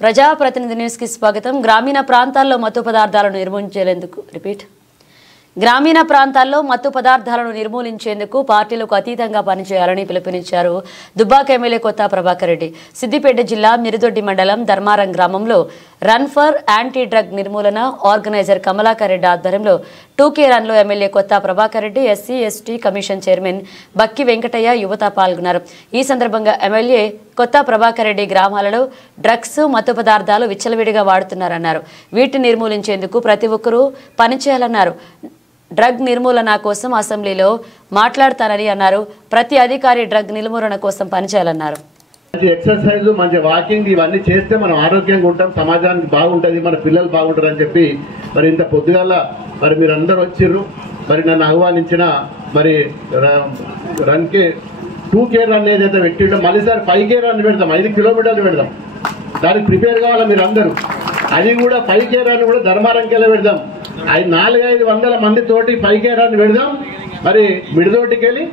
ప్రజాప్రతినిధి న్యూస్ కి స్వాగతం. గ్రామీణ ప్రాంతాల్లో మత్తు పదార్థాలను నిర్మూలించేందుకు పార్టీలకు అతీతంగా పనిచేయాలని పిలుపునిచ్చారు దుబ్బాక ఎమ్మెల్యే కొత్త ప్రభాకర్ రెడ్డి. సిద్దిపేట జిల్లా మిరుదొడ్డి మండలం ధర్మారం గ్రామంలో రన్ ఫర్ యాంటీ డ్రగ్ నిర్మూలన ఆర్గనైజర్ కమలాకర్ రెడ్డి ఆధ్వర్యంలో 2K రన్ లో ఎమ్మెల్యే కొత్త Prabhakar Reddy, SC/ST commission chairman బక్కి వెంకటయ్య యువత పాల్గొన్నారు. ఈ సందర్భంగా ఎమ్మెల్యే కొత్త ప్రభాకర్ రెడ్డి గ్రామాలలో డ్రగ్స్, మత్తు పదార్థాలు విచ్చలవిడిగా వాడుతున్నారన్నారు. వీటిని నిర్మూలించేందుకు ప్రతి ఒక్కరూ పనిచేయాలన్నారు. డ్రగ్ నిర్మూలన కోసం అసెంబ్లీలో మాట్లాడతానని అన్నారు. ప్రతి అధికారి డ్రగ్ నిర్మూలన కోసం పనిచేయాలన్నారు. మంచి ఎక్సర్సైజ్, మంచి వాకింగ్ ఇవన్నీ చేస్తే మనం ఆరోగ్యంగా ఉంటాం, సమాజానికి బాగుంటుంది, మన పిల్లలు బాగుంటారు అని చెప్పి మరి ఇంత పొద్దుగాల మరి మీరు అందరూ వచ్చిర్రు. మరి నన్ను ఆహ్వానించిన మరి రన్కి 2K రన్ ఏదైతే పెట్టిండో మళ్ళీ సార్ 5K రన్ పెడదాం, 5 కిలోమీటర్లు పెడదాం. దానికి ప్రిపేర్ కావాలా మీరు అందరూ. అది కూడా 5K రన్ కూడా ధర్మారంకెళ్ళి పెడదాం. 400-500 మంది తోటి 5K రన్ పెడదాం. మరి మిడిదోటికి వెళ్ళి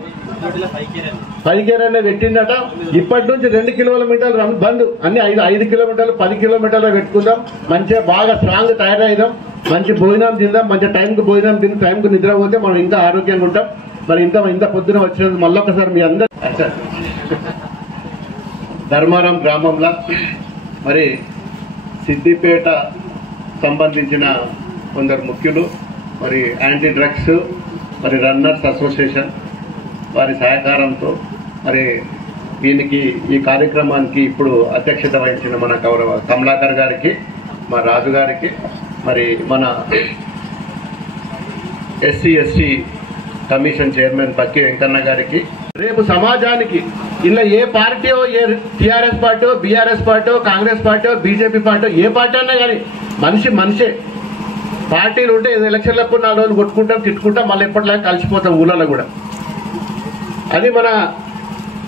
5K రన్ పెట్టిందట. ఇప్పటి నుంచి 2 కిలోమీటర్లు రన్ బంద్, అన్ని 5 కిలోమీటర్లు 10 కిలోమీటర్లు పెట్టుకుందాం. మంచిగా బాగా స్ట్రాంగ్ తయారైదాం, మంచి భోజనం తిందాం, మంచి టైంకి భోజనం తిని టైంకి నిద్రపోతే మనం ఇంకా ఆరోగ్యంగా ఉంటాం. మరి ఇంత పొద్దున వచ్చినందుకు మళ్ళొకసారి మీ అందరు ధర్మారం గ్రామంలో మరి సిద్దిపేట సంబంధించిన కొందరు ముఖ్యులు మరి యాంటీ డ్రగ్స్ మరి రన్నర్స్ అసోసియేషన్ వారి సహకారంతో మరి దీనికి ఈ కార్యక్రమానికి ఇప్పుడు అధ్యక్షత వహించిన మన గౌరవ కమలాకర్ గారికి, మా రాజు గారికి, మరి మన SC/ST కమిషన్ చైర్మన్ బక్కి వెంకన్న గారికి, రేపు సమాజానికి ఇలా ఏ పార్టీయో, ఏ TRS party, BRS party, Congress party, BJP party, ఏ పార్టీ అన్నా కానీ మనిషే. పార్టీలు ఉంటే ఎలక్షన్లకు 4 రోజులు కొట్టుకుంటాం, తిట్టుకుంటాం, మళ్ళీ ఎప్పటిలాగా కలిసిపోతాం ఊళ్ళలో కూడా. అది మన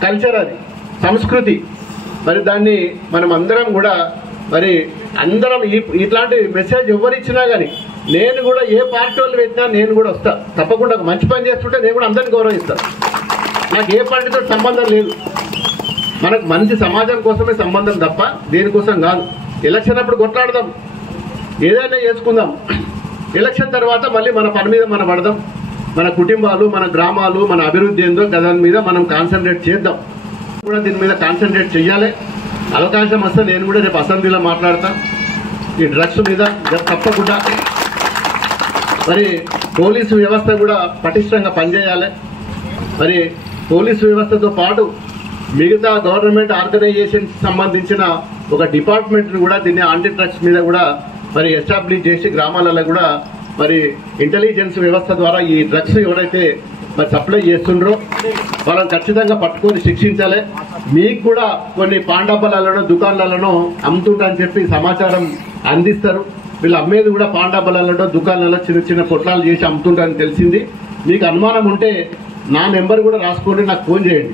కల్చర్, అది సంస్కృతి. మరి దాన్ని మనం అందరం కూడా మరి అందరం ఇట్లాంటి మెసేజ్ ఎవరిచ్చినా కానీ నేను కూడా ఏ పార్టీ వాళ్ళు పెట్టినా నేను కూడా వస్తా. తప్పకుండా మంచి పని చేస్తుంటే నేను కూడా అందరిని గౌరవిస్తాను. నాకు ఏ పార్టీతో సంబంధం లేదు. మనకు మంచి సమాజం కోసమే సంబంధం తప్ప దేనికోసం కాదు. ఎలక్షన్ అప్పుడు కొట్లాడదాం, ఏదైనా చేసుకుందాం. ఎలక్షన్ తర్వాత మళ్ళీ మన పని మీద మనం పడదాం. మన కుటుంబాలు, మన గ్రామాలు, మన అభివృద్ధి ఏందో దాని మీద మనం కాన్సన్ట్రేట్ చేద్దాం. కూడా దీని మీద కాన్సన్ట్రేట్ చేయాలి. అవకాశం వస్తే నేను కూడా రేపు అసెంబ్లీలో మాట్లాడతా ఈ డ్రగ్స్ మీద తప్పకుండా. మరి పోలీసు వ్యవస్థ కూడా పటిష్టంగా పనిచేయాలి. మరి పోలీసు వ్యవస్థతో పాటు మిగతా గవర్నమెంట్ ఆర్గనైజేషన్ సంబంధించిన ఒక డిపార్ట్మెంట్ని కూడా దీన్ని యాంటీ డ్రగ్స్ మీద కూడా మరి ఎస్టాబ్లిష్ చేసి గ్రామాలలో కూడా మరి ఇంటెలిజెన్స్ వ్యవస్థ ద్వారా ఈ డ్రగ్స్ ఎవరైతే మరి సప్లై చేస్తుండ్రో వాళ్ళని ఖచ్చితంగా పట్టుకొని శిక్షించాలి. మీకు కూడా కొన్ని పాండాబలాలను దుకాణాలను అమ్ముతుంటని చెప్పి సమాచారం అందిస్తారు. వీళ్ళు అమ్మేది కూడా పాండాబలాలలో దుకాణాలలో చిన్న పొట్లాలు చేసి అమ్ముతుంటారని తెలిసింది. మీకు అనుమానం ఉంటే నా నెంబర్ కూడా రాసుకోండి, నాకు ఫోన్ చేయండి.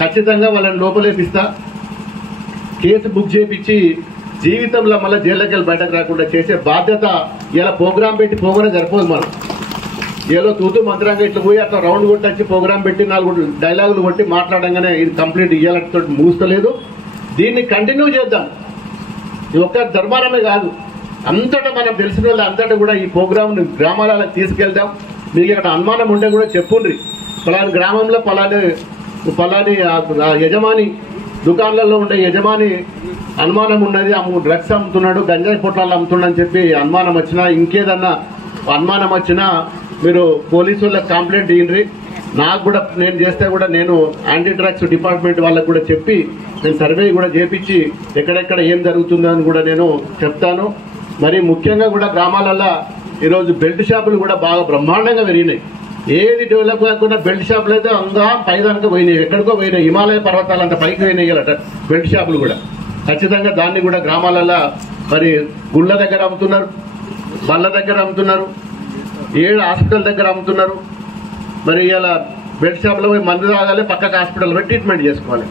ఖచ్చితంగా వాళ్ళని లోపలేపిస్తా. కేసు బుక్ చేయించి జీవితంలో మళ్ళీ జైల్లోకి వెళ్ళి బయటకు రాకుండా చేసే బాధ్యత. ఇలా ప్రోగ్రాం పెట్టి పోగానే సరిపోదు. మనం ఏదో తూతూ మంత్రంగా ఇట్లా పోయి అట్లా రౌండ్ కొట్టచ్చి ప్రోగ్రాం పెట్టి 4 డైలాగులు కొట్టి మాట్లాడంగానే ఇది కంప్లీట్ ఇయ్యాలతో మూస్తలేదు. దీన్ని కంటిన్యూ చేద్దాం. ఇది ఒక్క ధర్మారమే కాదు, అంతటా మనం తెలిసిన వాళ్ళు అంతటా కూడా ఈ ప్రోగ్రాంను గ్రామాలలో తీసుకెళ్దాం. మీకు ఇక్కడ అనుమానం ఉంటే కూడా చెప్పుండ్రి. పలాని గ్రామంలో పలాని యజమాని దుకాణాలలో ఉండే యజమాని అనుమానం ఉన్నది, డ్రగ్స్ అమ్ముతున్నాడు, గంజాయి పొట్లాలు అమ్ముతున్నాడు అని చెప్పి అనుమానం వచ్చినా, ఇంకేదన్నా అనుమానం వచ్చినా మీరు పోలీసు వాళ్ళకి కంప్లైంట్ ఇయ్యండి. నాకు కూడా నేను చేస్తే కూడా నేను యాంటీ డ్రగ్స్ డిపార్ట్మెంట్ వాళ్ళకు కూడా చెప్పి నేను సర్వే కూడా చేపించి ఎక్కడెక్కడ ఏం జరుగుతుందో అని కూడా నేను చెప్తాను. మరి ముఖ్యంగా కూడా గ్రామాలలో ఈరోజు బెల్ట్ షాపులు కూడా బాగా బ్రహ్మాండంగా పెరిగినాయి. ఏది డెవలప్ కాకుండా బెల్ట్ షాపులు అయితే అంగా పైదానికి పోయినాయి, ఎక్కడికో పోయినాయి, హిమాలయ పర్వతాలంత పైకి పోయినాయి బెల్ట్ షాపులు కూడా. ఖచ్చితంగా దాన్ని కూడా గ్రామాలలో మరి గుళ్ళ దగ్గర అమ్ముతున్నారు, బళ్ళ దగ్గర అమ్ముతున్నారు, 7 హాస్పిటల్ దగ్గర అమ్ముతున్నారు. మరి ఇలా బెల్ట్ షాప్లో పోయి మందు తాగాలి, పక్కకు హాస్పిటల్ పోయి ట్రీట్మెంట్ చేసుకోవాలి,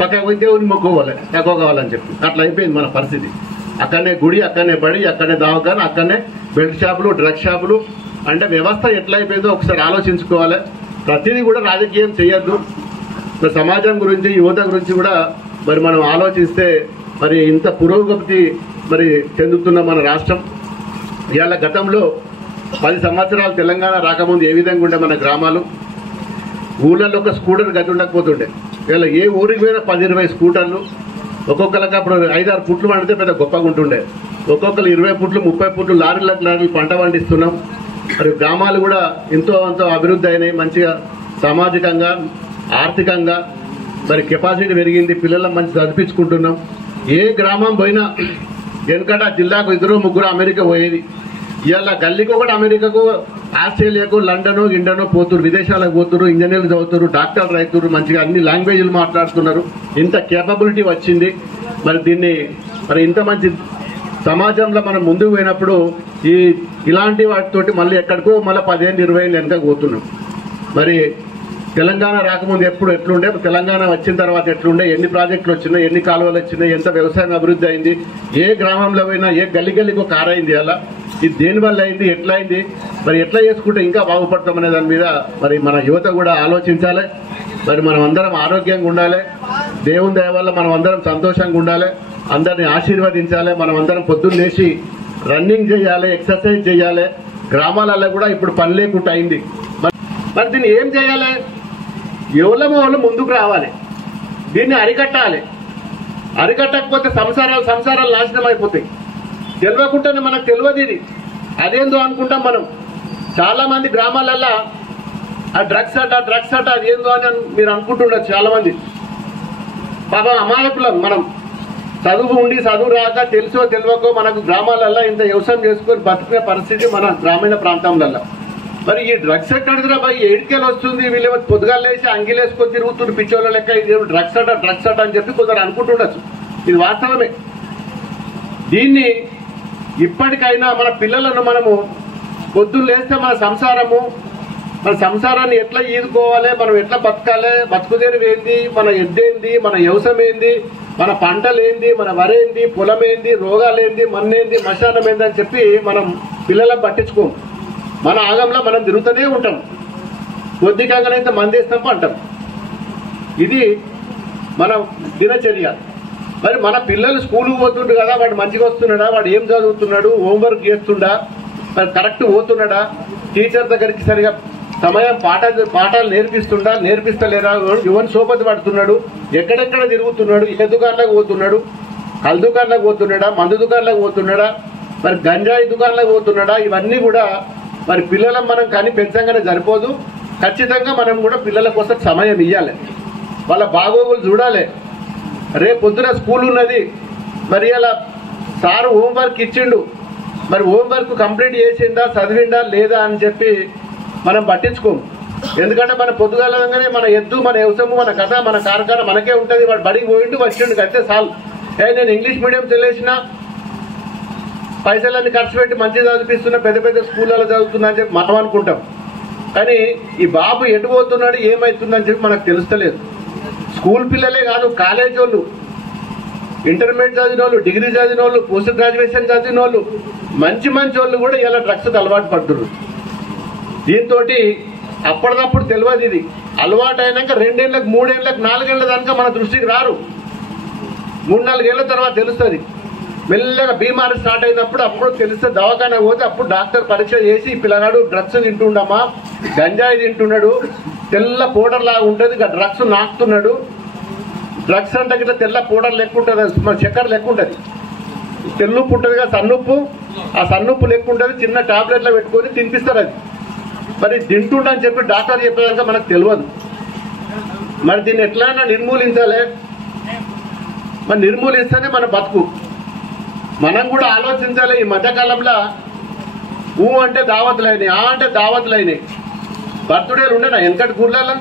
పక్కకు పోయి దేవుని మొక్కుకోవాలి, తక్కువ కావాలని చెప్పి అట్లా అయిపోయింది మన పరిస్థితి. అక్కడనే గుడి, అక్కడనే బడి, అక్కడనే దవాఖాన, అక్కడనే బెల్ట్ షాపులు, డ్రగ్ షాపులు. అంటే వ్యవస్థ ఎట్లా అయిపోయిందో ఒకసారి ఆలోచించుకోవాలి. ప్రతిదీ కూడా రాజకీయం చేయొద్దు. సమాజం గురించి, యువత గురించి కూడా మరి మనం ఆలోచిస్తే మరి ఇంత పురోగతి మరి చెందుతున్న మన రాష్ట్రం. ఇవాళ గతంలో 10 సంవత్సరాలు తెలంగాణ రాకముందు ఏ విధంగా ఉండే మన గ్రామాలు, ఊళ్ళల్లో ఒక స్కూటర్ గతి ఉండకపోతుండే. ఇవాళ ఏ ఊరికి పోయినా 10-20 స్కూటర్లు, ఒక్కొక్కరికి అప్పుడు 5-6 పుట్లు పండితే పెద్ద గొప్పగా ఉంటుండే. ఒక్కొక్కరు 20 పుట్లు 30 పుట్లు లారీలు పంట పండిస్తున్నాం. మరి గ్రామాలు కూడా ఎంతో అభివృద్ధి అయినాయి, మంచిగా సామాజికంగా ఆర్థికంగా మరి కెపాసిటీ పెరిగింది, పిల్లలను మంచి చదివించుకుంటున్నాం. ఏ గ్రామం పోయినా వెనుకట జిల్లాకు 2-3 అమెరికా పోయేది. ఇవాళ గల్లీకి కూడా అమెరికాకు, ఆస్ట్రేలియాకు, లండను గిండను పోతున్నారు, విదేశాలకు పోతున్నారు, ఇంజనీర్లు చదువుతారు, డాక్టర్లు అవుతారు, మంచిగా అన్ని లాంగ్వేజ్లు మాట్లాడుతున్నారు. ఇంత కేపబిలిటీ వచ్చింది. మరి దీన్ని మరి ఇంత మంచి సమాజంలో మనం ముందుకు పోయినప్పుడు ఇలాంటి వాటితోటి మళ్ళీ ఎక్కడికో మళ్ళీ 10-20 ఏళ్ళు వెనక పోతున్నాం. మరి తెలంగాణ రాకముందు ఎట్లుండే, తెలంగాణ వచ్చిన తర్వాత ఎట్లుండే, ఎన్ని ప్రాజెక్టులు వచ్చినాయి, ఎన్ని కాలువలు వచ్చినాయి, ఎంత వ్యవసాయం అభివృద్ధి అయింది, ఏ గ్రామంలో పోయినా ఏ గల్లికి కారు అయింది. అలా ఇది దేనివల్ల అయింది, ఎట్లా అయింది, మరి ఎట్లా చేసుకుంటే ఇంకా బాగుపడతామనే దాని మీద మరి మన యువత కూడా ఆలోచించాలి. మరి మనం అందరం ఆరోగ్యంగా ఉండాలి, దేవుని దయ వల్ల మనం అందరం సంతోషంగా ఉండాలి, అందరిని ఆశీర్వదించాలి. మనం అందరం పొద్దున్న లేచి రన్నింగ్ చేయాలి, ఎక్సర్సైజ్ చేయాలి. గ్రామాలలో కూడా ఇప్పుడు పని లేకుండా అయింది. మరి దీన్ని ఏం చేయాలి? ఎవరమో వాళ్ళు ముందుకు రావాలి, దీన్ని అరికట్టాలి. అరికట్టకపోతే సంసారాలు నాశనం అయిపోతాయి. తెలియకుండానే మనకు తెలియదు ఇది, అదేందో అనుకుంటాం మనం. చాలా మంది గ్రామాలల్లో ఆ డ్రగ్స్ అట అదేందో అని మీరు అనుకుంటుండొచ్చు చాలా మంది. పాపం అమాయకులం మనం. చదువు రాక తెలుసో తెలియకో మనకు గ్రామాలల్లో ఇంత వ్యవసాయం చేసుకొని బతుకునే పరిస్థితి మన గ్రామీణ ప్రాంతంలో. మరి ఈ డ్రగ్స్ ఎక్కడిదిరా భయ్, ఏడికేలు వస్తుంది, వీళ్ళు పొద్దుగాలు వేసి అంగిలేసుకొని తిరుగుతున్న పిచ్చోళ్ళ లెక్క, ఇది డ్రగ్స్ అట అని చెప్పి కొందరు అనుకుంటుండొచ్చు. ఇది వాస్తవమే. దీన్ని ఇప్పటికైనా మన పిల్లలను మనము పొద్దున్న లేస్తే మన సంసారాన్ని ఎట్లా ఈదుకోవాలి, మనం ఎట్లా బతకాలి, బతుకుదేరు ఏంది, మన ఎద్దేంది, మన వ్యవసాయం ఏంది, మన పంటలు ఏంది, మన వరేంది, పొలం ఏంది, రోగాలేంది, మన్నేంది, మశానం ఏంది అని చెప్పి మనం పిల్లలకు పట్టించుకోం. మన ఆగంలో మనం తిరుగుతూనే ఉంటాం. కొద్దిగానైతే మందేస్తాం అంటాం. ఇది మన దినచర్య. మరి మన పిల్లలు స్కూల్కి పోతుండ్రు కదా, వాడు మంచిగా వస్తున్నాడా, వాడు ఏం చదువుతున్నాడు, హోంవర్క్ చేస్తుండా, మరి కరెక్ట్ పోతున్నాడా, టీచర్ దగ్గరికి సరిగా సమయం పాఠాలు నేర్పిస్తలేరా, యువన్ సోపతి పడుతున్నాడు, ఎక్కడెక్కడ తిరుగుతున్నాడు, ఏ దుకాణాలకు పోతున్నాడు, కల్ దుకాణాలకు పోతున్నాడా, మందు దుకాణాలకు పోతున్నాడా, మరి గంజాయి దుకాణాలకు పోతున్నాడా, ఇవన్నీ కూడా మరి పిల్లలను మనం కానీ పెంచంగానే సరిపోదు. ఖచ్చితంగా మనం కూడా పిల్లల కోసం సమయం ఇవ్వాలి, వాళ్ళ బాగోగులు చూడాలి. రేపు పొద్దున స్కూల్ ఉన్నది, మరి అలా సారు హోంవర్క్ ఇచ్చిండు, మరి హోంవర్క్ కంప్లీట్ చేసిండా, చదివిండా లేదా అని చెప్పి మనం పట్టించుకోము. ఎందుకంటే మన పొద్దుగాలగానే మన ఎద్దు, మన వ్యవసాయము, మన కథ, మన కార్ఖాన మనకే ఉంటుంది. వాడు బడికి పోయిండు వచ్చిండు అంతే చాలు. నేను ఇంగ్లీష్ మీడియం చదివేసిన, పైసలన్నీ ఖర్చు పెట్టి మంచిగా చదివిస్తున్నా, పెద్ద స్కూళ్ళలో చదువుతున్నా అని చెప్పి మనం అనుకుంటాం. కానీ ఈ బాబు ఎటు పోతున్నాడు, ఏమవుతుందని చెప్పి మనకు తెలుస్తలేదు. స్కూల్ పిల్లలే కాదు, కాలేజ్ వాళ్ళు, ఇంటర్మీడియట్ చదివిన వాళ్ళు, డిగ్రీ చదివిన వాళ్ళు, పోస్ట్ గ్రాడ్యుయేషన్ చదివిన వాళ్ళు, మంచి వాళ్ళు కూడా ఇలా డ్రగ్స్కి అలవాటు పడుతున్నారు. దీంతో అప్పటిదప్పుడు తెలియదు. ఇది అలవాటు అయినాక 2 ఏళ్ళకి 3 ఏళ్ళకి 4 ఏళ్ళ దాకా మన దృష్టికి రారు. 3-4 ఏళ్ల తర్వాత తెలుస్తుంది. మెల్లగా బీమారి స్టార్ట్ అయినప్పుడు అప్పుడు తెలిస్తే దవాఖాన పోతే అప్పుడు డాక్టర్ పరీక్ష చేసి పిల్లగాడు డ్రగ్స్ తింటుండమ్మా, గంజాయి తింటున్నాడు, తెల్ల పౌడర్ లాగా ఉంటుంది, డ్రగ్స్ నాకుతున్నాడు. డ్రగ్స్ అంటే ఇట్లా తెల్ల పౌడర్ లెక్క ఉంటుంది, మన చక్కెర లెక్క ఉంటుంది, తెల్లుప్పు ఉంటుంది కదా సన్నుప్పు, ఆ సన్నుప్పు లెక్క ఉంటుంది, చిన్న టాబ్లెట్లో పెట్టుకొని తినిపిస్తారు. అది మరి తింటుండని చెప్పి డాక్టర్ చెప్పేదాకా మనకు తెలియదు. మరి దీన్ని ఎట్లయినా నిర్మూలించాలి. మరి నిర్మూలిస్తేనే మన బతుకు. మనం కూడా ఆలోచించాలి. ఈ మధ్యకాలంలో అంటే దావతులైనాయి, అంటే దావతులైనాయి. బర్త్డేలు ఉండేనా వెనకటి గుళ్ళలో?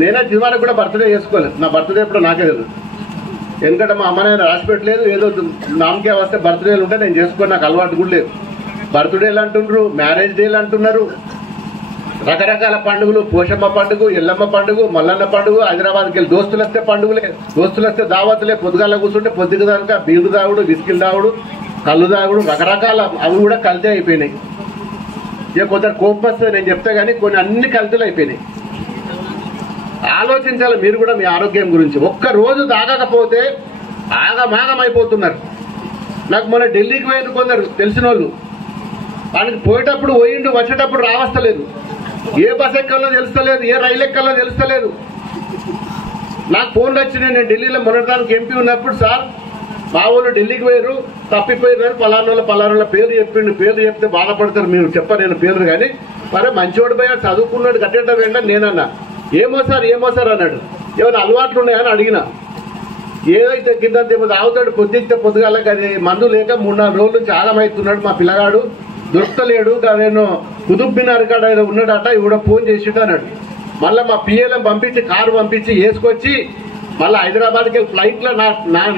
నేనే జీవానికి కూడా బర్త్డే చేసుకోలేదు. నా బర్త్డే ఎప్పుడో నాకే తెలియదు. ఎందుకంటే మా అమ్మ నేను రాసి పెట్టలేదు, ఏదో నామకే వస్తే బర్త్డేలు ఉంటే నేను చేసుకోని నాకు అలవాటు కూడా లేదు. బర్త్డేలు అంటున్నారు, మ్యారేజ్ డేలు అంటున్నారు, రకరకాల పండుగలు, పోషమ్మ పండుగ, ఎల్లమ్మ పండుగ, మల్లన్న పండుగ, హైదరాబాద్కి వెళ్ళి దోస్తులు వస్తే పండుగలే, దోస్తులు వస్తే దావతులే. పొద్దుగాల కూర్చుంటే పొద్దుకు దాకా బీరు తాగుడు, విస్కిల్ తాగుడు, కళ్ళు తాగుడు, రకరకాల అవి కూడా కల్తీ అయిపోయినాయి. ఇక కొందరు కోపం వస్తుంది నేను చెప్తే కానీ కొన్ని అన్ని కల్తీలు అయిపోయినాయి. ఆలోచించాలి మీరు కూడా మీ ఆరోగ్యం గురించి. ఒక్క రోజు తాగకపోతే ఆగమాగమైపోతున్నారు. నాకు మొన్న ఢిల్లీకి పోయిన కొందరు తెలిసిన వాళ్ళు, వాళ్ళకి పోయేటప్పుడు పోయిండు, వచ్చేటప్పుడు రావస్తలేదు. ఏ బస్ ఎక్కల్లో తెలుస్తలేదు, ఏ రైలు ఎక్కల్లో తెలుస్తలేదు. నాకు ఫోన్లు వచ్చినాయి. నేను ఢిల్లీలో మొన్నటిదానికి ఎంపీ ఉన్నప్పుడు, సార్ మా వాళ్ళు ఢిల్లీకి పోయారు, తప్పిపోయారు అని పలానోళ్ళ పేరు చెప్పిండు. పేర్లు చెప్తే బాధపడతారు, మీరు నేను పేర్లు కానీ మరే మంచివాడు పోయాడు, చదువుకున్నాడు, కట్టేట వేయండి నేనన్నా. ఏమో సార్ అన్నాడు. ఏమైనా అలవాట్లు ఉన్నాయని అడిగిన. ఏదైతే కింద తాగుతాడు, పొద్దుగాలకి అది మందు లేక 3-4 రోజుల నుంచి ఆగమవుతున్నాడు మా పిల్లగాడు, దొరకలేడు. అదేనో కుతుబ్ మినార్ కాడ ఏదో ఉన్నాడట, ఇవిడ ఫోన్ చేసిట్టు అన్నాడు. మళ్ళీ మా పిఎల్ఎం పంపించి కారు పంపించి వేసుకొచ్చి మళ్ళీ హైదరాబాద్కి వెళ్ళి ఫ్లైట్లో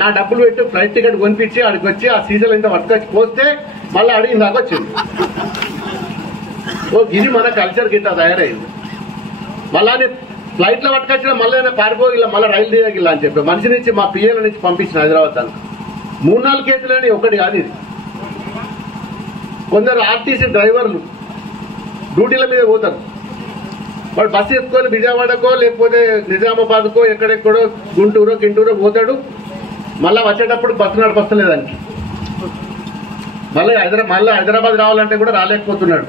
నా డబ్బులు పెట్టి ఫ్లైట్ టికెట్ కొనిపించి ఆడికి వచ్చి ఆ సీజన్ ఇంత పట్టుకొచ్చి పోస్తే మళ్ళీ అడిగిన దాకా వచ్చింది. ఇది మన కల్చర్ గిట్ట తయారైంది. మళ్ళీ ఫ్లైట్లో పట్టుకొచ్చిన మళ్ళీ పారిపోగిలా, మళ్ళీ రైలు దిగగిల్లా అని చెప్పి మనిషి నుంచి మా పిఎల్ నుంచి పంపించిన హైదరాబాద్ దానికి 3-4 కేసులని ఒకటి కాదు ఇది. కొందరు ఆర్టీసీ డ్రైవర్లు డ్యూటీల మీద పోతారు. వాడు బస్సు ఎత్తుకొని విజయవాడకో లేకపోతే నిజామాబాద్కో ఎక్కడెక్కడో గింటూరో పోతాడు. మళ్ళీ వచ్చేటప్పుడు బస్సు నడపస్తలేదానికి. మళ్ళీ హైదరాబాద్ రావాలంటే కూడా రాలేకపోతున్నాడు.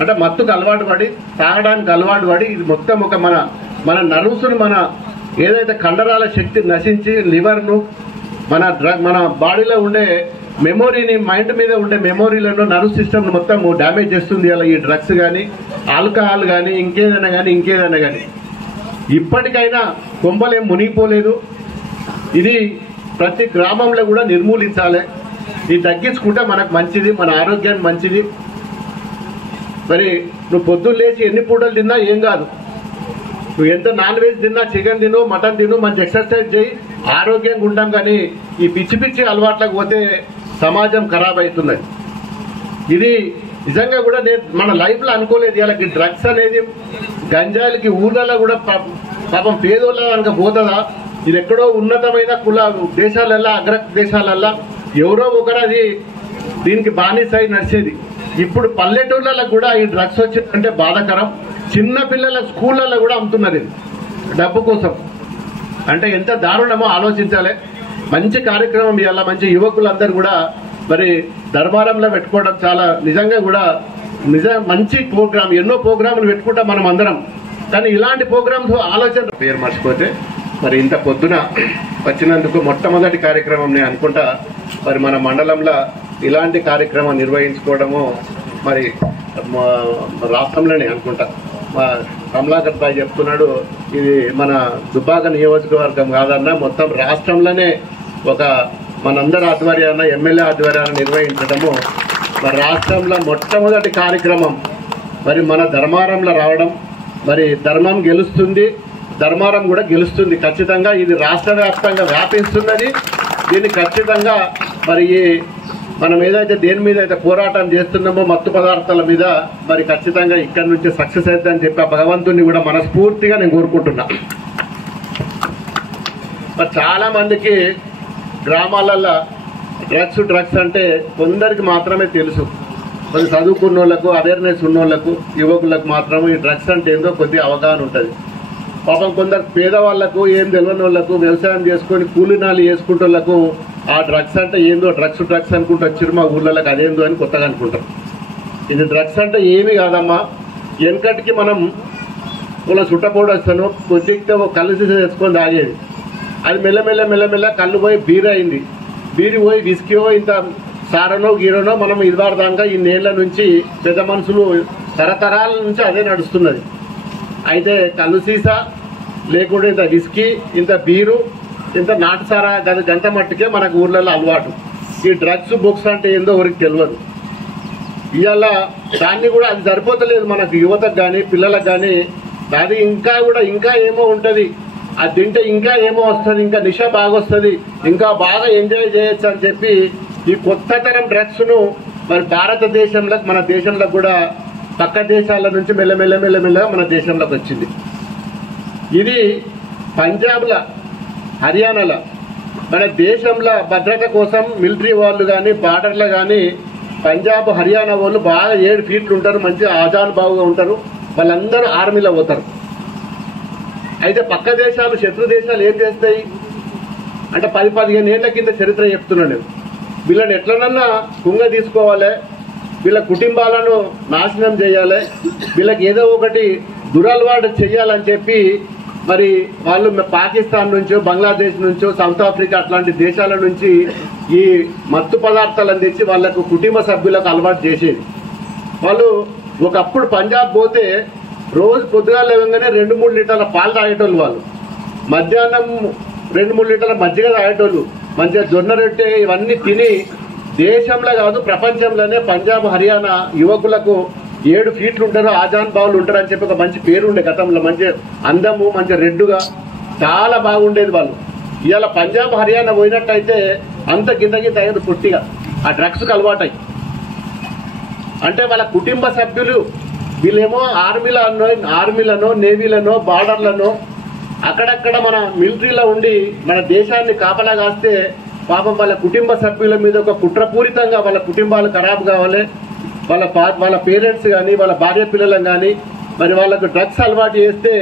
అంటే మత్తుకు అలవాటు పడి, తాగడానికి అలవాటు పడి, ఇది మొత్తం ఒక మన నర్వ్స్ను, మన ఏదైతే కండరాల శక్తి నశించి లివర్ను, మన బాడీలో ఉండే మెమొరీని, మైండ్ మీద ఉండే మెమొరీలను, నర్వ్ సిస్టమ్ మొత్తం డ్యామేజ్ చేస్తుంది. అలా ఈ డ్రగ్స్ కానీ, ఆల్కహాల్ కానీ, ఇంకేదైనా కానీ ఇప్పటికైనా కొంపలేం మునిగిపోలేదు. ఇది ప్రతి గ్రామంలో కూడా నిర్మూలించాలి. ఇది తగ్గించుకుంటే మనకు మంచిది, మన ఆరోగ్యానికి మంచిది. మరి నువ్వు పొద్దున్న లేచి ఎన్ని పూటలు తిన్నా ఏం కాదు. నువ్వు ఎంత నాన్ వెజ్ తిన్నా, చికెన్ తిను, మటన్ తిను, మంచి ఎక్సర్సైజ్ చేయి, ఆరోగ్యంగా ఉంటాం. కానీ ఈ పిచ్చి అలవాట్లకు పోతే సమాజం ఖరాబ్ అవుతున్నది. ఇది నిజంగా కూడా నేను మన లైఫ్లో అనుకోలేదు. ఇలా డ్రగ్స్ అనేది గంజాయిలకి ఊర్లలో కూడా పాపం పేదోళ్ళ కనుక పోతుందా? ఇది ఎక్కడో ఉన్నతమైన దేశాలల్లా, అగ్ర దేశాలల్లా ఎవరో ఒకరు అది దీనికి బానిసై నడిచేది. ఇప్పుడు పల్లెటూళ్ళలో కూడా ఈ డ్రగ్స్ వచ్చిందంటే బాధాకరం. చిన్న పిల్లల స్కూళ్ళల్లో కూడా అమ్ముతున్నారు ఇది డబ్బు కోసం. అంటే ఎంత దారుణమో ఆలోచించాలి. మంచి కార్యక్రమం ఇవాళ మంచి యువకులందరూ కూడా మరి ధర్మారంలో పెట్టుకోవడం చాలా నిజంగా కూడా మంచి ప్రోగ్రామ్. ఎన్నో ప్రోగ్రాములు పెట్టుకుంటాం మనం అందరం. కానీ ఇలాంటి ప్రోగ్రామ్స్ ఆలోచన పేరు మర్చిపోతే మరి ఇంత పొద్దున వచ్చినందుకు మొట్టమొదటి కార్యక్రమం నేను అనుకుంటా. మరి మన మండలంలో ఇలాంటి కార్యక్రమం నిర్వహించుకోవడము మరి రాష్ట్రంలోనే అనుకుంటా. మా కమలాకర్ భాయ్ చెప్తున్నాడు, ఇది మన దుబ్బాక నియోజకవర్గం కాదన్నా మొత్తం రాష్ట్రంలోనే ఒక మనందరి ఆధ్వర్యాన, ఎమ్మెల్యే ఆధ్వర్యాన నిర్వహించడము మరి రాష్ట్రంలో మొట్టమొదటి కార్యక్రమం. మరి మన ధర్మారంలో రావడం, మరి ధర్మం గెలుస్తుంది, ధర్మారం కూడా గెలుస్తుంది ఖచ్చితంగా. ఇది రాష్ట్ర వ్యాప్తంగా వ్యాపిస్తున్నది. దీన్ని ఖచ్చితంగా మరి మనం ఏదైతే దేని మీద అయితే పోరాటం చేస్తున్నామో మత్తు పదార్థాల మీద, మరి ఖచ్చితంగా ఇక్కడి నుంచి సక్సెస్ అవుతుందని చెప్పి ఆ భగవంతుని కూడా మనస్ఫూర్తిగా నేను కోరుకుంటున్నా. మరి చాలా మందికి గ్రామాలలో డ్రగ్స్ అంటే కొందరికి మాత్రమే తెలుసు. కొంచెం చదువుకున్న వాళ్ళకు, అవేర్నెస్ ఉన్న వాళ్ళకు, యువకులకు మాత్రమే ఈ డ్రగ్స్ అంటే ఏందో కొద్దిగా అవగాహన ఉంటుంది. పాపం కొందరు పేదవాళ్లకు, ఏం తెలియని వాళ్ళకు, వ్యవసాయం చేసుకొని కూలినాలు చేసుకుంటే వాళ్ళకు ఆ డ్రగ్స్ అంటే ఏందో డ్రగ్స్ అనుకుంటూ వచ్చారు మా ఊళ్ళకి, అదేందో అని కొత్తగా అనుకుంటారు. ఇది డ్రగ్స్ అంటే ఏమీ కాదమ్మా. వెనకటికి మనం ఇలా చుట్టపోడు వస్తాను కొద్దిగా కళ్ళు తెచ్చుకొని తాగేది. అది మెల్లమెల్ల కళ్ళు పోయి బీర్ అయింది. బీరి పోయి విస్కీయో ఇంత సారనో గీరనో మనం ఇదివారదాకా ఈ నేళ్ల నుంచి పెద్ద మనుషులు తరతరాల నుంచి అదే నడుస్తున్నది. అయితే కళ్ళు సీసా లేకుంటే ఇంత విస్కీ, ఇంత బీరు, ఇంత నాటుసారా గంట మట్టుకే మనకు ఊర్లలో అలవాటు. ఈ డ్రగ్స్ బుక్స్ అంటే ఏందో ఎవరికి తెలియదు. ఇవాళ దాన్ని కూడా అది సరిపోతలేదు మనకు, యువతకు కానీ పిల్లలకు కానీ. అది ఇంకా ఏమో ఉంటుంది, అది తింటే ఇంకా ఏమో వస్తుంది, ఇంకా నిష బాగా వస్తుంది, ఇంకా బాగా ఎంజాయ్ చేయొచ్చు అని చెప్పి ఈ కొత్త తరం డ్రగ్స్ ను మరి భారతదేశంలో, మన దేశంలో కూడా పక్క దేశాల నుంచి మెల్లమెల్లగా మన దేశంలోకి వచ్చింది. ఇది పంజాబ్లో, హర్యానాలో, మన దేశంలో భద్రత కోసం మిలిటరీ వాళ్ళు కానీ, బార్డర్లో కానీ పంజాబ్ హర్యానా వాళ్ళు బాగా 7 ఫీట్లు ఉంటారు, మంచి ఆజానుబావుగా ఉంటారు. వాళ్ళందరూ ఆర్మీలో పోతారు. అయితే పక్క దేశాలు, శత్రు దేశాలు ఏం చేస్తాయి? అంటే 10-15 ఏళ్ల కింద చరిత్ర చెప్తున్నాను. వీళ్ళని ఎట్లనన్నా కుంగ తీసుకోవాలి, వీళ్ళ కుటుంబాలను నాశనం చేయాలి, వీళ్ళకి ఏదో ఒకటి దురలవాటు చేయాలని చెప్పి మరి వాళ్ళు పాకిస్తాన్ నుంచో బంగ్లాదేశ్ నుంచో సౌత్ ఆఫ్రికా అట్లాంటి దేశాల నుంచి ఈ మత్తు పదార్థాలను తెచ్చి వాళ్ళకు కుటుంబ సభ్యులకు అలవాటు చేసేది. వాళ్ళు ఒకప్పుడు పంజాబ్ పోతే రోజు పొద్దుగా లేవగానే 2-3 లీటర్ల పాలు తాగేటోళ్ళు, వాళ్ళు మధ్యాహ్నం 2-3 లీటర్ల మజ్జిగ తాగేటోళ్ళు, మంచిగా జొన్న రొట్టె ఇవన్నీ తిని దేశంలో కాదు ప్రపంచంలోనే పంజాబ్ హర్యానా యువకులకు 7 ఫీట్లు ఉంటారు, ఆజాన్ బావులు ఉంటారు అని చెప్పి ఒక మంచి పేరు ఉండే గతంలో. మంచి అందము, మంచి రెడ్డుగా చాలా బాగుండేది వాళ్ళు. ఇవాళ పంజాబ్ హర్యానా పోయినట్టయితే అంత కింద అయ్యేది పుట్టిగా ఆ డ్రగ్స్కి అలవాటై. అంటే వాళ్ళ కుటుంబ సభ్యులు వీళ్ళేమో ఆర్మీలనో నేవీలనో బార్డర్లనో అక్కడక్కడ మన మిలిటరీలో ఉండి మన దేశాన్ని కాపలా కాస్తే పాపం వాళ్ళ కుటుంబ సభ్యుల మీద ఒక కుట్రపూరితంగా వాళ్ళ కుటుంబాలు ఖరాబ్ కావాలి, వాళ్ళ పేరెంట్స్ కానీ వాళ్ళ భార్య పిల్లలను కానీ మరి వాళ్ళకు డ్రగ్స్ అలవాటు చేస్తే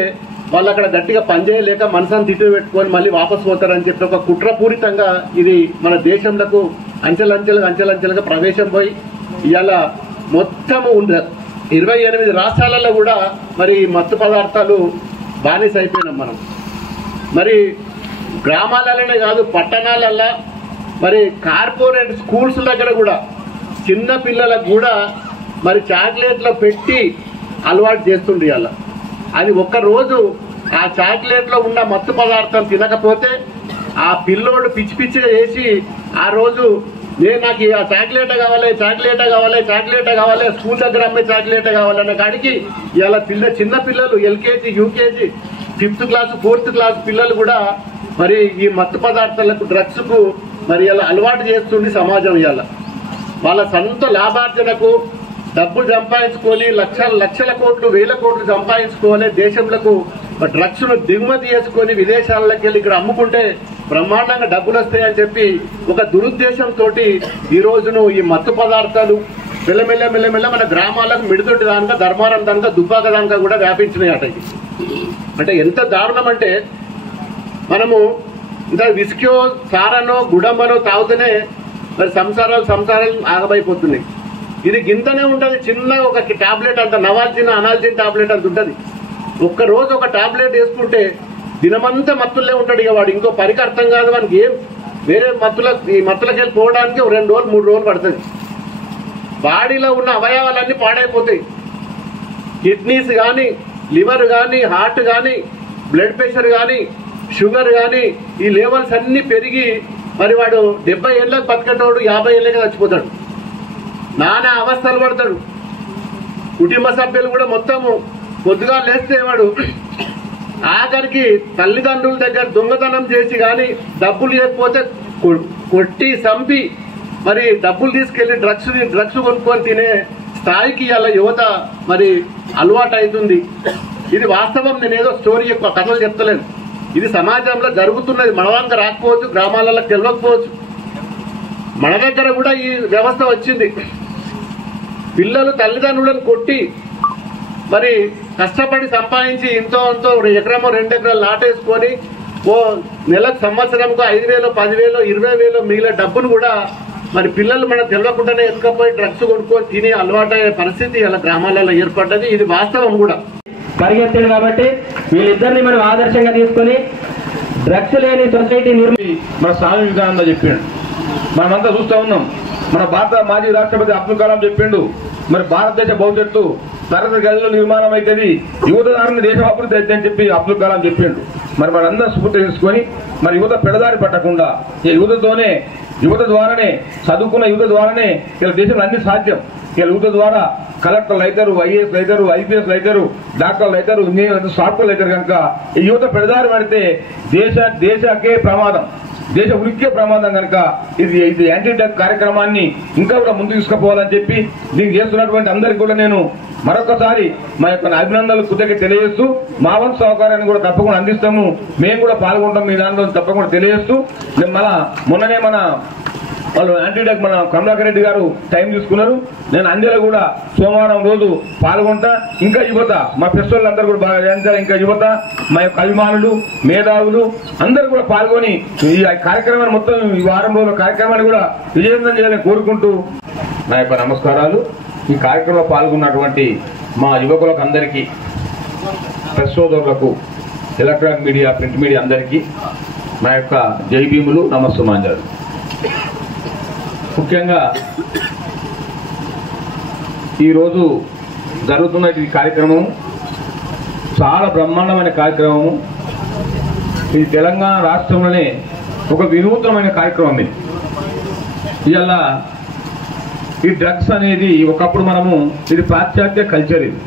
వాళ్ళు అక్కడ గట్టిగా పనిచేయలేక మనసాన్ని తిట్టు పెట్టుకొని మళ్ళీ వాపసు పోతారని చెప్పి ఒక కుట్రపూరితంగా ఇది మన దేశంలో అంచెలంచెలుగా ప్రవేశం పోయి ఇవాళ మొత్తము 28 రాష్ట్రాలలో కూడా మరి మత్తు పదార్థాలు బానిస అయిపోయినాం మనం. మరి గ్రామాలలోనే కాదు పట్టణాలల్లో మరి కార్పొరేట్ స్కూల్స్ దగ్గర కూడా చిన్న పిల్లలకు కూడా మరి చాక్లెట్లో పెట్టి అలవాటు చేస్తుండ్రు. ఇవాళ అది ఒక్కరోజు ఆ చాక్లెట్లో ఉన్న మత్తు పదార్థం తినకపోతే ఆ పిల్లోడు పిచ్చి పిచ్చిగా చేసి ఆ రోజు నాకు ఆ చాక్లెట్ కావాలి స్కూల్ దగ్గర అమ్మే చాక్లెట్ కావాలన్న కాడికి ఇవాళ చిన్న పిల్లలు LKG UKG 5th class 4th class పిల్లలు కూడా మరి ఈ మత్తు పదార్థాలకు డ్రగ్స్ కు మరి ఇలా అలవాటు చేస్తుంది సమాజం. ఇవాళ వాళ్ళ సొంత లాభార్జనకు డబ్బులు సంపాదించుకొని లక్షల కోట్లు 1000 కోట్లు సంపాదించుకోవాలి, దేశంలో డ్రగ్స్ ను దిగుమతి చేసుకొని విదేశాలకు వెళ్ళి ఇక్కడ అమ్ముకుంటే బ్రహ్మాండంగా డబ్బులు వస్తాయని చెప్పి ఒక దురుద్దేశంతో ఈ రోజును ఈ మత్తు పదార్థాలు మెల్లమెల్ల మన గ్రామాలకు మిడిదొడ్డి దానిక ధర్మారం దానిక దుబ్బాక దానిక కూడా వ్యాపించినాయి అట. అంటే ఎంత దారుణం అంటే మనము ఇంకా విస్కో సారనో గుడంబనో తాగుతూనే మరి సంసారాలు ఆగమైపోతున్నాయి. ఇది గింతనే ఉంటుంది, చిన్న ఒక టాబ్లెట్ అంత అనాల్జిన్ టాబ్లెట్ అంత ఉంటుంది. ఒక్కరోజు ఒక టాబ్లెట్ వేసుకుంటే దినమంతా మత్తులే ఉంటాడు. ఇక వాడు ఇంకో పరికి అర్థం కాదు, మనకి ఏం వేరే ఈ మత్తులకి వెళ్ళి పోవడానికి 2 రోజులు 3 రోజులు పడుతుంది. బాడీలో ఉన్న అవయవాలన్నీ పాడైపోతాయి. కిడ్నీస్ కానీ, లివర్ కానీ, హార్ట్ కానీ, బ్లడ్ ప్రెషర్ కానీ, షుగర్ కానీ ఈ లెవెల్స్ అన్ని పెరిగి మరి వాడు 70 ఏళ్ళకి బతికేటోడు 50 ఏళ్ళకి చచ్చిపోతాడు. నానా అవస్థలు పడతాడు. కుటుంబ సభ్యులు కూడా మొత్తము పొద్దుగా లేస్తే వాడు ఆఖరికి తల్లిదండ్రుల దగ్గర దొంగతనం చేసి కానీ డబ్బులు లేకపోతే కొట్టి చంపి మరి డబ్బులు తీసుకెళ్లి డ్రగ్స్ కొనుక్కొని తినే స్థాయికి అలా యువత మరి అలవాటు అవుతుంది. ఇది వాస్తవం. నేనేదో స్టోరీ కథలు చెప్తలేను, ఇది సమాజంలో జరుగుతున్నది. మన దగ్గర రాకపోవచ్చు, గ్రామాలలో తెలియకపోవచ్చు, మన దగ్గర కూడా ఈ వ్యవస్థ వచ్చింది. పిల్లలు తల్లిదండ్రులను కొట్టి మరి కష్టపడి సంపాదించి ఇంతో 1 ఎకరమో 2 ఎకరాలు నాటేసుకొని నెలకు సంవత్సరంకు 5,000 10,000 20,000 మిగిలిన డబ్బును కూడా మరి పిల్లలు మనం తెలియకుండానే ఎత్తుకపోయి డ్రగ్స్ కొనుక్కొని తిని అలవాటయ్యే పరిస్థితి ఇలా గ్రామాలలో ఏర్పడ్డది. ఇది వాస్తవం కూడా పరిగెత్తాడు. కాబట్టి వీళ్ళిద్దరిని మనం ఆదర్శంగా తీసుకొని డ్రగ్స్ లేని సొసైటీ మన స్వామి వివేకానంద చెప్పిండు. మనమంతా చూస్తూ ఉన్నాం. మన భారత మాజీ రాష్ట్రపతి అబ్దుల్ కలాం చెప్పిండు, మరి భారతదేశ భవిష్యత్తు తరగతి గదిలో నిర్మాణం అవుతుంది, యువత ద్వారా దేశం అభివృద్ధి అవుతుంది అని చెప్పి అబ్దుల్ కలాం చెప్పిండు. మరి మనందరూ స్ఫూర్తి తీసుకొని మరి యువత పెడదారి పట్టకుండా యువత ద్వారానే చదువుకున్న యువత ద్వారానే ఇలా దేశంలో అన్ని సాధ్యం. ఇలా యువత ద్వారా కలెక్టర్లు అవుతారు, ఐఏఎస్ అవుతారు, ఐపీఎస్ అవుతారు, డాక్టర్లు అవుతారు, ఇంజనీర్లు సాఫ్ట్వేర్లు అవుతారు. కనుక ఈ యువత పెడదారి పడితే దేశకే ప్రమాదం, దేశ ఉనికే ప్రమాదం. కనుక ఇది యాంటీ డ్రగ్ కార్యక్రమాన్ని ఇంకా కూడా ముందుకు తీసుకుపోవాలని చెప్పి దీనికి చేస్తున్నటువంటి అందరికీ కూడా నేను మరొకసారి మా యొక్క అభినందనలు కృతజ్ఞత తెలియజేస్తూ మా వంతు సహకారాన్ని కూడా తప్పకుండా అందిస్తాము, మేము కూడా పాల్గొంటాం మీ దాంట్లో తప్పకుండా తెలియజేస్తూ మొన్ననే మన వాళ్ళు యాంటీ డ్రగ్ మన కమలాకర్ రెడ్డి గారు టైం తీసుకున్నారు. నేను అందులో కూడా సోమవారం రోజు పాల్గొంటా. ఇంకా యువత మా ఫెస్టివల్ అందరూ కూడా బాగా చేయించాలి. ఇంకా యువత మా యొక్క అభిమానులు మేధావులు అందరూ కూడా పాల్గొని ఈ కార్యక్రమాన్ని మొత్తం ఈ వారం రోజుల కార్యక్రమాన్ని కూడా విజయవంతం చేయాలని కోరుకుంటూ నా యొక్క నమస్కారాలు. ఈ కార్యక్రమంలో పాల్గొన్నటువంటి మా యువకులకు అందరికీ, ప్రెస్ సోదరులకు, ఎలక్ట్రానిక్ మీడియా, ప్రింట్ మీడియా అందరికీ నా యొక్క జై భీములు, నమస్సుమాంజలు. ముఖ్యంగా ఈరోజు జరుగుతున్న ఈ కార్యక్రమం చాలా బ్రహ్మాండమైన కార్యక్రమము. ఇది తెలంగాణ రాష్ట్రంలోనే ఒక వినూత్నమైన కార్యక్రమం. ఇవాళ ఈ డ్రగ్స్ అనేది ఒకప్పుడు ఇది పాశ్చాత్య కల్చర్. ఇది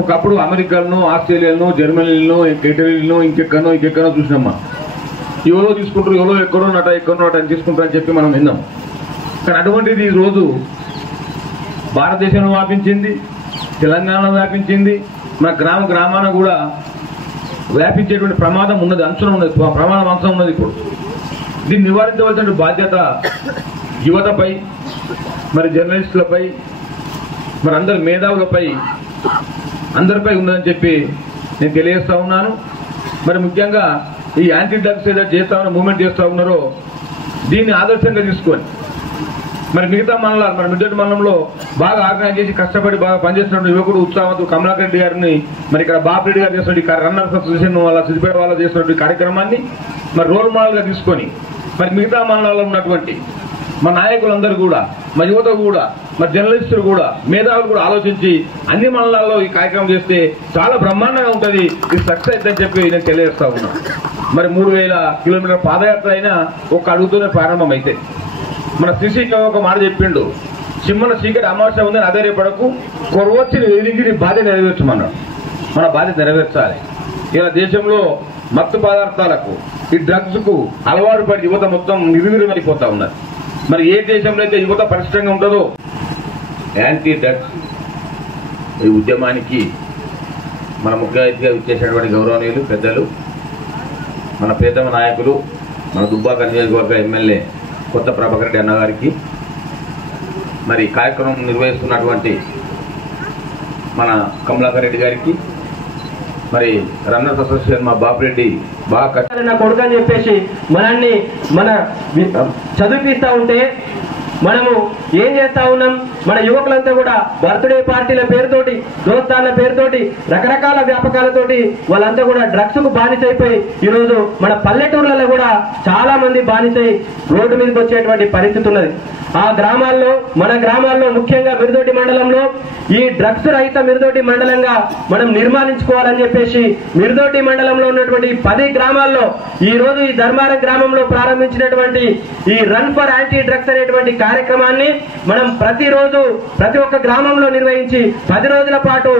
ఒకప్పుడు అమెరికాలను, ఆస్ట్రేలియాలను, జర్మనీలను, ఇటలీలను, ఇంకెక్కడో చూసినామ్మా. ఎవరో తీసుకుంటారు, ఎవరో ఎక్కడో నట అని తీసుకుంటారని చెప్పి మనం విన్నాం. కానీ అటువంటిది ఈ రోజు భారతదేశంలో వ్యాపించింది, తెలంగాణలో వ్యాపించింది, మన గ్రామాన కూడా వ్యాపించేటువంటి ప్రమాదం ఉన్నది, అంశం ఉన్నది, ప్రమాదం అంశం ఉన్నది. ఇప్పుడు దీన్ని నివారించవలసిన బాధ్యత యువతపై, మరి జర్నలిస్టులపై, మరి అందరి మేధావులపై, అందరిపై ఉందని చెప్పి నేను తెలియజేస్తా ఉన్నాను. మరి ముఖ్యంగా ఈ యాంటీ డ్రగ్స్ ఏదైతే చేస్తా ఉన్నారో, మూవ్మెంట్ చేస్తా ఉన్నారో, దీన్ని ఆదర్శంగా తీసుకొని మరి మిగతా మండలాలు, మన మిడ్డటి మండలంలో బాగా ఆర్గనైజ్ చేసి కష్టపడి బాగా పనిచేస్తున్న యువకుడు ఉత్సాహవంతుడు కమలాకర్ రెడ్డి గారిని, మరి ఇక్కడ బాపిరెడ్డి గారు చేస్తున్న రన్నర్స్ అసోసియేషన్ వాళ్ళ సిద్దిపేట వాళ్ళ చేస్తున్న కార్యక్రమాన్ని మరి రోల్ మోడల్ గా తీసుకొని మరి మిగతా మండలాల్లో ఉన్నటువంటి మా నాయకులందరూ కూడా, మా యువత కూడా, మరి జర్నలిస్టులు కూడా, మేధావులు కూడా ఆలోచించి అన్ని మండలాల్లో ఈ కార్యక్రమం చేస్తే చాలా బ్రహ్మాండంగా ఉంటుంది, ఇది సక్సెస్ అవుతుందని చెప్పి నేను తెలియజేస్తా ఉన్నాను. మరి 3000 కిలోమీటర్ల పాదయాత్ర అయినా ఒక అడుగుతూనే ప్రారంభం అయితే మన శ్రీశైలి ఒక మాట చెప్పిండు, చిమ్మన చీకటి అమావాస్య ఉందని అదే రేపడకు కొరవచ్చి ఎదిగి బాధ్యత నెరవేర్చమన్నాడు. మన బాధ్యత నెరవేర్చాలి. ఇలా దేశంలో మత్తు పదార్థాలకు, ఈ డ్రగ్స్ కు అలవాటు పడి యువత మొత్తం నిర్వీర్యమైపోతా ఉన్నారు. మరి ఏ దేశంలో అయితే యువత పరిష్టంగా ఉంటుందో యాంటీ డ్రగ్స్ ఈ ఉద్యమానికి మన ముఖ్య అతిథిగా ఇచ్చేసినటువంటి గౌరవనీయులు పెద్దలు, మన ప్రియతమ నాయకులు, మన దుబ్బాక నియోజకవర్గ ఎమ్మెల్యే కొత్త ప్రభాకర్ రెడ్డి అన్నగారికి, మరి కార్యక్రమం నిర్వహిస్తున్నటువంటి మన కమలాకర్ రెడ్డి గారికి, మరి రన్నర్స్ అసోసియేషన్ మా బాపిరెడ్డి బాగా నా కొడుకు అని చెప్పేసి మన చదివిపిస్తా ఉంటే మనము ఏం చేస్తా ఉన్నాం? మన యువకులంతా కూడా బర్త్డే పార్టీల పేరుతోటి, దోస్తాన్ల పేరుతోటి, రకరకాల వ్యాపకాలతోటి వాళ్ళంతా కూడా డ్రగ్స్ కు బానిసైపోయి ఈరోజు మన పల్లెటూర్లలో కూడా చాలా మంది బానిసై రోడ్డు మీదకి వచ్చేటువంటి పరిస్థితి ఉన్నది. ఆ గ్రామాల్లో, మన గ్రామాల్లో ముఖ్యంగా మిరుదొడ్డి మండలంలో ఈ డ్రగ్స్ రహిత మిరుదొడ్డి మండలంగా మనం నిర్మాణించుకోవాలని చెప్పేసి మిరుదొడ్డి మండలంలో ఉన్నటువంటి 10 గ్రామాల్లో ఈ రోజు ఈ ధర్మారం గ్రామంలో ప్రారంభించినటువంటి ఈ రన్ ఫర్ యాంటీ డ్రగ్స్ అనేటువంటి కార్యక్రమాన్ని మనం ప్రతిరోజు ప్రతి ఒక్క గ్రామంలో నిర్వహించి 10 రోజుల పాటు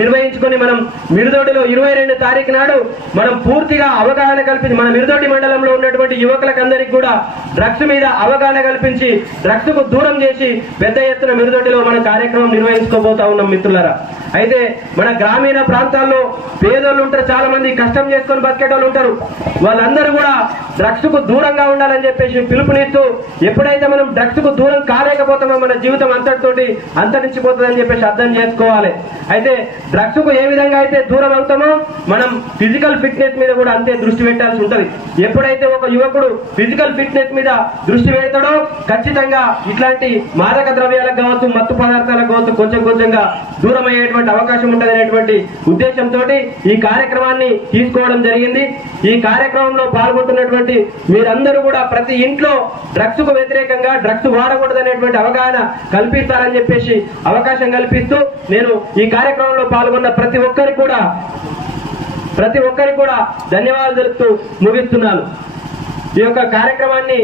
నిర్వహించుకొని మనం మిరుదొడ్డిలో 22 తారీఖు నాడు మనం పూర్తిగా అవగాహన కల్పించి మన మిరుదొడ్డి మండలంలో ఉన్నటువంటి యువకులకందరికీ కూడా డ్రగ్స్ మీద అవగాహన కల్పించి డ్రగ్స్ కు దూరం చేసి పెద్ద ఎత్తున మిరుదొడ్డిలో మన కార్యక్రమం నిర్వహించుకోబోతా ఉన్నాం మిత్రులారా. అయితే మన గ్రామీణ ప్రాంతాల్లో పేదోళ్ళు ఉంటారు, చాలా మంది కష్టం చేసుకొని బతికేటోళ్ళు ఉంటారు. వాళ్ళందరూ కూడా డ్రగ్స్ కు దూరంగా ఉండాలని చెప్పేసి పిలుపునిస్తూ, ఎప్పుడైతే మనం డ్రగ్స్ కు దూరం కాలేకపోతామో మన జీవితం అంతటితోటి అంతరించిపోతుందని చెప్పేసి అర్థం చేసుకోవాలి. అయితే డ్రగ్స్ కు ఏ విధంగా అయితే దూరం అవుతామో మనం ఫిజికల్ ఫిట్నెస్ మీద కూడా అంతే దృష్టి పెట్టాల్సి ఉంటది. ఎప్పుడైతే ఒక యువకుడు ఫిజికల్ ఫిట్నెస్ మీద దృష్టి పెడతాడో ఖచ్చితంగా ఇట్లాంటి మాదక ద్రవ్యాలకు కావచ్చు, మత్తు పదార్థాలకు కావచ్చు కొంచెం కొంచెంగా దూరం అయ్యేటువంటి అవకాశం ఉంటుంది అనేటువంటి ఉద్దేశంతో ఈ కార్యక్రమాన్ని తీసుకోవడం జరిగింది. ఈ కార్యక్రమంలో పాల్గొంటున్నటువంటి మీరందరూ కూడా ప్రతి ఇంట్లో డ్రగ్స్ కు వ్యతిరేకంగా, డ్రగ్స్ వాడకూడదు అనేటువంటి అవగాహన కల్పిస్తారని చెప్పేసి అవకాశం కల్పిస్తూ నేను ఈ కార్యక్రమంలో పాల్గొన్న ప్రతి ఒక్కరికి కూడా ధన్యవాదాలు తెలుపుతూ ముగిస్తున్నాను. ఈ యొక్క కార్యక్రమాన్ని